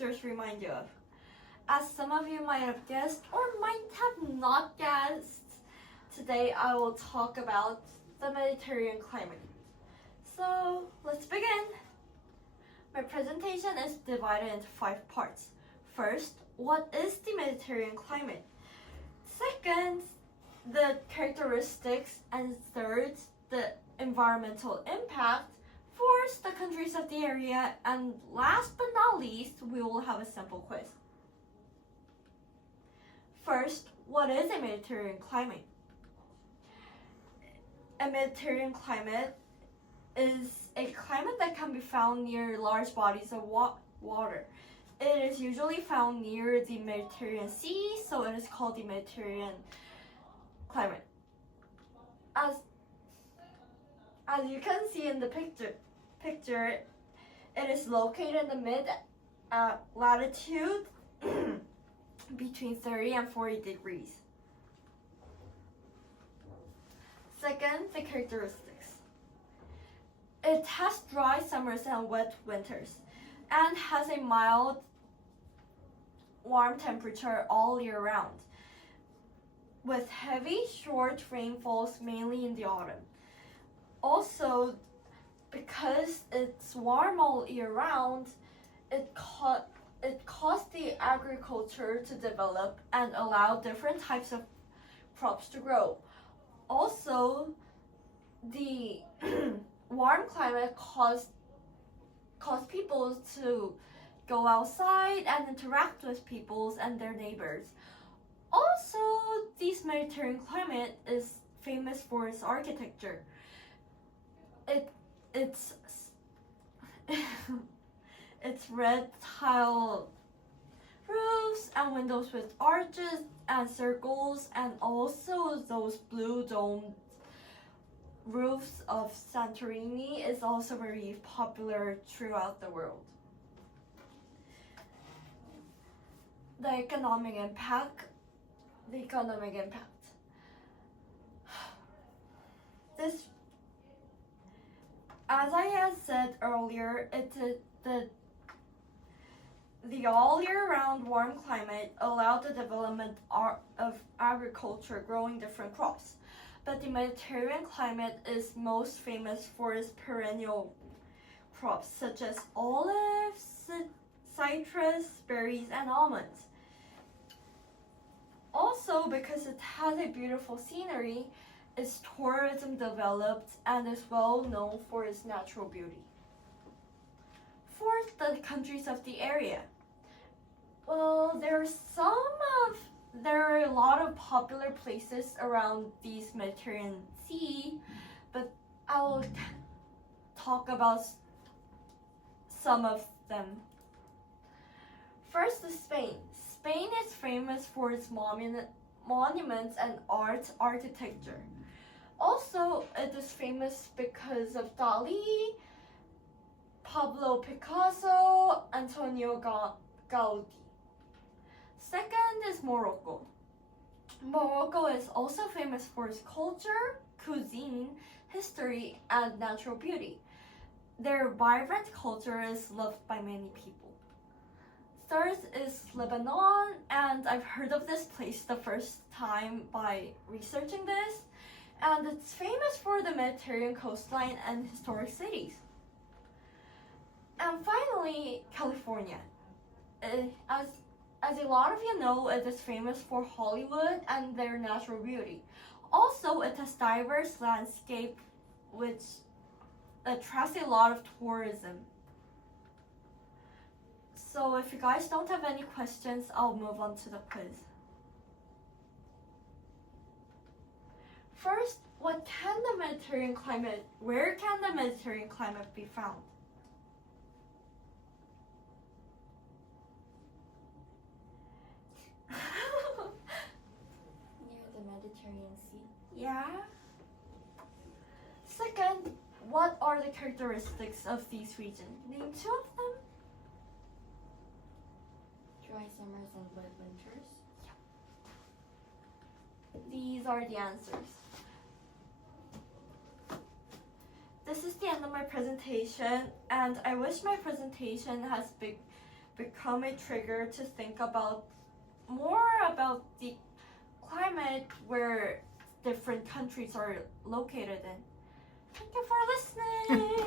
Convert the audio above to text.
pictures remind you of? As some of you might have guessed or might have not guessed, today I will talk about the Mediterranean climate. So let's begin. My presentation is divided into 5 parts. First, what is the Mediterranean climate? Second, the characteristics, and third, the environmental impact. Fourth, the countries of the area, and last but not least, we will have a simple quiz. First, what is a Mediterranean climate? A Mediterranean climate is a climate that can be found near large bodies of water. It is usually found near the Mediterranean Sea, so it is called the Mediterranean climate. As you can see in the picture, it is located in the mid latitude between 30 and 40 degrees. Second, the characteristics. It has dry summers and wet winters, and has a mild, warm temperature all year round, with heavy, short rainfalls mainly in the autumn. Also, because it's warm all year round, it caused the agriculture to develop and allow different types of crops to grow. Also, the warm climate caused people to go outside and interact with peoples and their neighbors. Also, this Mediterranean climate is famous for its architecture. It's red tile roofs and windows with arches and circles, and also those blue domed roofs of Santorini is also very popular throughout the world. The economic impact. This, as I had said earlier, the all year round warm climate allowed the development of agriculture growing different crops. But the Mediterranean climate is most famous for its perennial crops such as olives, citrus, berries, and almonds. Also, because it has a beautiful scenery, its tourism developed and is well known for its natural beauty. Fourth, the countries of the area. Well, there are a lot of popular places around the Mediterranean Sea, but I will talk about some of them. First is Spain. Spain is famous for its monuments and architecture. Also, it is famous because of Dali, Pablo Picasso, Antonio Gaudi. Second is Morocco. Morocco is also famous for its culture, cuisine, history, and natural beauty. Their vibrant culture is loved by many people. Third is Lebanon, and I've heard of this place the first time by researching this, and it's famous for the Mediterranean coastline and historic cities. And finally, California. As a lot of you know, it is famous for Hollywood and their natural beauty. Also, it has diverse landscape which attracts a lot of tourism. So if you guys don't have any questions, I'll move on to the quiz. First, where can the Mediterranean climate be found? Near the Mediterranean Sea. Yeah. Second, what are the characteristics of these regions? Name 2 of them. Dry summers and wet winters. These are the answers. This is the end of my presentation, and I wish my presentation has become a trigger to think about more about the climate where different countries are located in. Thank you for listening.